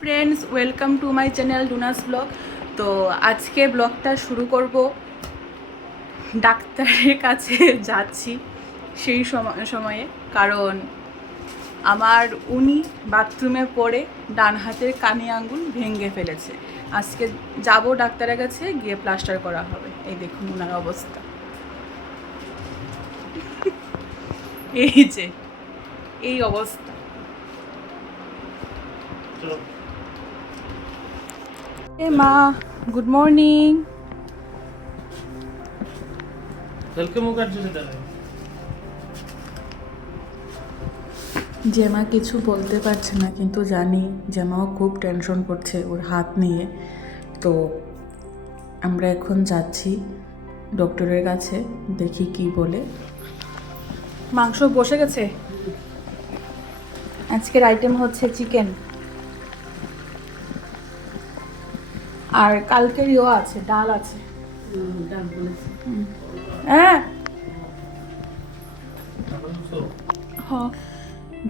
Friends, welcome to my channel ডুনাস blog. তো আজকে ব্লগটা শুরু করব, ডাক্তারের কাছে যাচ্ছি সেই সময়ে, কারণ আমার উনি বাথরুমে পড়ে ডান হাতের কানি আঙ্গুল ভেঙে ফেলেছে। আজকে যাব ডাক্তারের কাছে, গিয়ে প্লাস্টার করা হবে। এই দেখুন ওনার অবস্থা, এই যে এই অবস্থা। মা, গুড মর্নিং। জেমা কিছু বলতে পারছে না, কিন্তু জানি জেমাও খুব টেনশন করছে ওর হাত নিয়ে। তো আমরা এখন যাচ্ছি ডক্টরের কাছে, দেখি কি বলে। মাংস বসে গেছে। আজকের আইটেম হচ্ছে চিকেন, আর কালকেরও আছে, ডাল আছে। হ্যাঁ,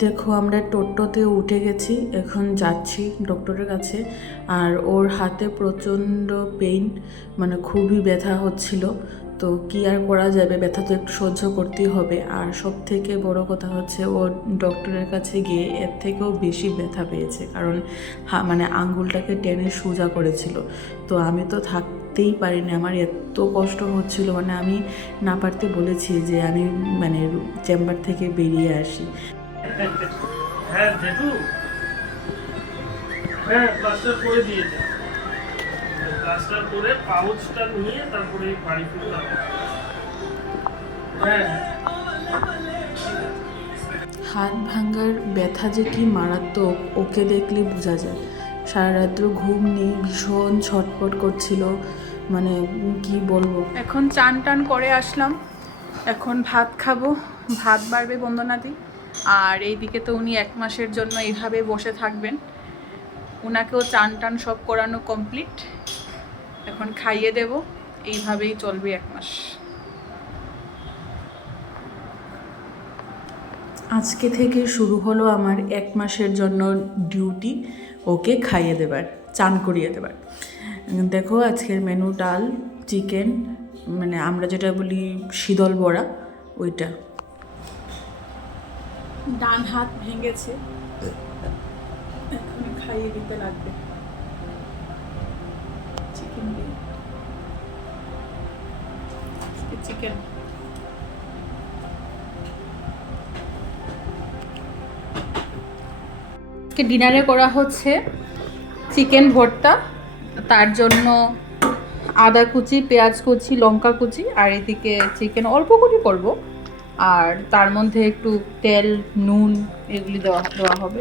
দেখো আমরা টোটোতে উঠে গেছি, এখন যাচ্ছি ডক্টরের কাছে। আর ওর হাতে প্রচণ্ড পেইন, মানে খুবই ব্যথা হচ্ছিল। তো কি আর করা যাবে, ব্যথা তো একটু সহ্য করতেই হবে। আর সব থেকে বড় কথা হচ্ছে ও ডক্টরের কাছে গিয়ে এর থেকেও বেশি ব্যথা পেয়েছে, কারণ মানে আঙ্গুলটাকে টেনে সোজা করেছিল। তো আমি তো থাকতেই পারিনি, আমার এত কষ্ট হচ্ছিল, মানে আমি না পারতে বলেছি যে আমি মানে চেম্বার থেকে বেরিয়ে আসি। হ্যাঁ জেঠু, হ্যাঁ প্লাস্টার করে দিয়েছে। প্লাস্টার করে পাউচটা নিয়ে তারপরে বাড়ি ফিরলাম। হ্যাঁ, হাত ভাঙার ব্যথা যে কি মারাত্মক ওকে দেখলে বোঝা যায়। সারা রাত্র ঘুম নেই, ভীষণ ছটফট করছিল, মানে কি বলবো। এখন চান টান করে আসলাম, এখন ভাত খাবো। ভাত বাড়বে বন্দনাদি। আর এইদিকে তো উনি 1 মাসের জন্য এইভাবে বসে থাকবেন। ওনাকেও চান টান সব করানো কমপ্লিট, এখন খাইয়ে দেব। এইভাবেই চলবে 1 মাস। আজকে থেকে শুরু হলো আমার 1 মাসের জন্য ডিউটি, ওকে খাইয়ে দেবার, চান করিয়ে দেবার। দেখো আজকের মেনু ডাল, চিকেন, মানে আমরা যেটা বলি শীতল বড়া, ওইটা। ডান হাত ভেঙেছে, এখন খাইয়ে দিতে লাগবে। চিকেন দিয়ে চিকেন ডিনারে করা হচ্ছে চিকেন ভর্তা। তার জন্য আদা কুচি, পেঁয়াজ কুচি, লঙ্কা কুচি, আর এদিকে চিকেন অল্প করে করব। আর তার মধ্যে একটু তেল, নুন এগুলি দেওয়া হবে।